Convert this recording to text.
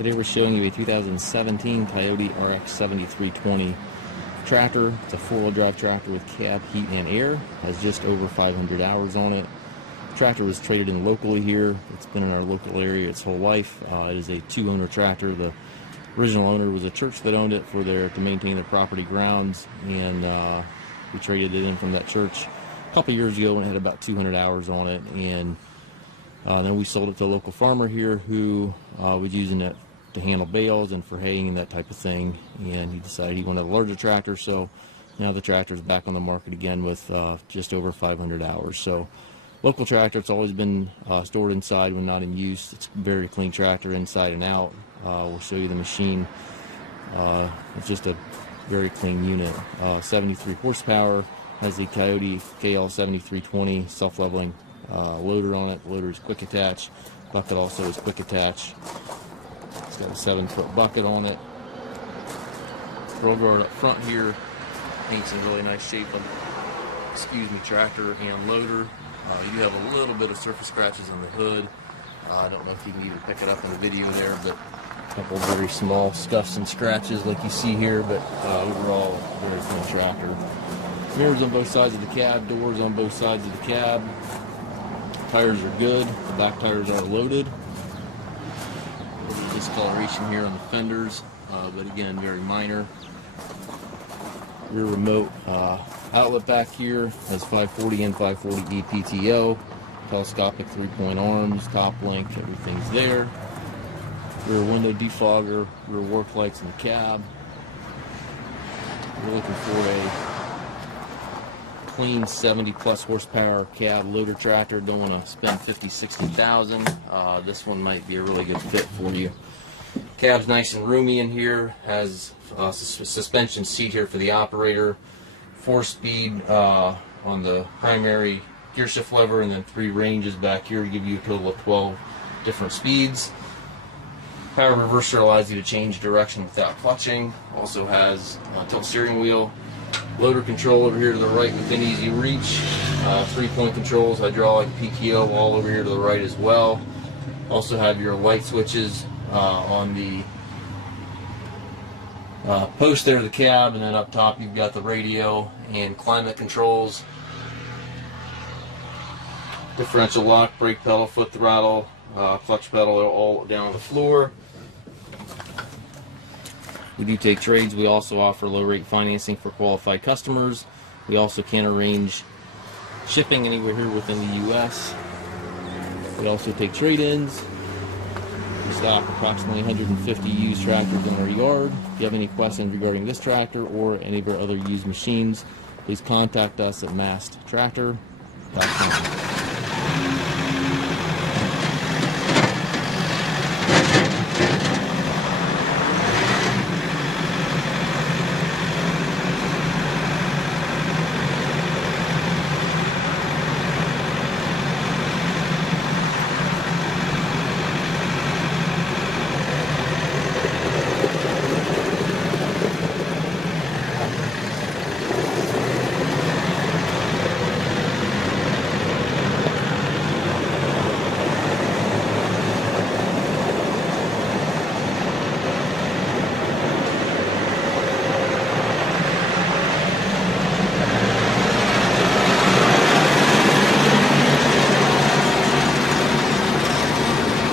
Today we're showing you a 2017 Kioti RX7320 tractor. It's a four-wheel drive tractor with cab, heat, and air. Has just over 500 hours on it. The tractor was traded in locally here. It's been in our local area its whole life. It is a two-owner tractor. The original owner was a church that owned it to maintain their property grounds, and we traded it in from that church a couple years ago and it had about 200 hours on it. And then we sold it to a local farmer here who was using it to handle bales and for haying and that type of thing, and he decided he wanted a larger tractor, so now the tractor is back on the market again with just over 500 hours. So local tractor, it's always been stored inside when not in use. It's a very clean tractor inside and out. We'll show you the machine. It's just a very clean unit. 73 horsepower, has the Kioti KL7320 self-leveling loader on it. The loader is quick attach. Bucket also is quick attach. It's got a 7-foot bucket on it. Roll guard up front here. Paint's in really nice shape on, tractor and loader. You do have a little bit of surface scratches on the hood. I don't know if you can even pick it up in the video there, but a couple of very small scuffs and scratches like you see here, but overall, very clean tractor. Mirrors on both sides of the cab, doors on both sides of the cab. Tires are good. The back tires are loaded. Discoloration here on the fenders, but again, very minor. Rear remote outlet back here has 540 and 540E PTO. Telescopic 3-point arms, top link, everything's there. Rear window defogger, rear work lights in the cab. We're looking for a clean 70+ horsepower cab loader tractor. Don't want to spend $50,000-$60,000. This one might be a really good fit for you. Cab's nice and roomy in here. Has a suspension seat here for the operator. 4-speed on the primary gear shift lever, and then 3 ranges back here to give you a total of 12 different speeds. Power reverser allows you to change direction without clutching. Also has a tilt steering wheel. Loader control over here to the right within easy reach. 3-point controls, hydraulic, PTO all over here to the right as well. Also have your light switches on the post there of the cab, and then up top you've got the radio and climate controls. Differential lock, brake pedal, foot throttle, clutch pedal, all down on the floor. We do take trades. We also offer low rate financing for qualified customers. We also can arrange shipping anywhere here within the US. We also take trade-ins. We stock approximately 150 used tractors in our yard. If you have any questions regarding this tractor or any of our other used machines, please contact us at massedtractor.com.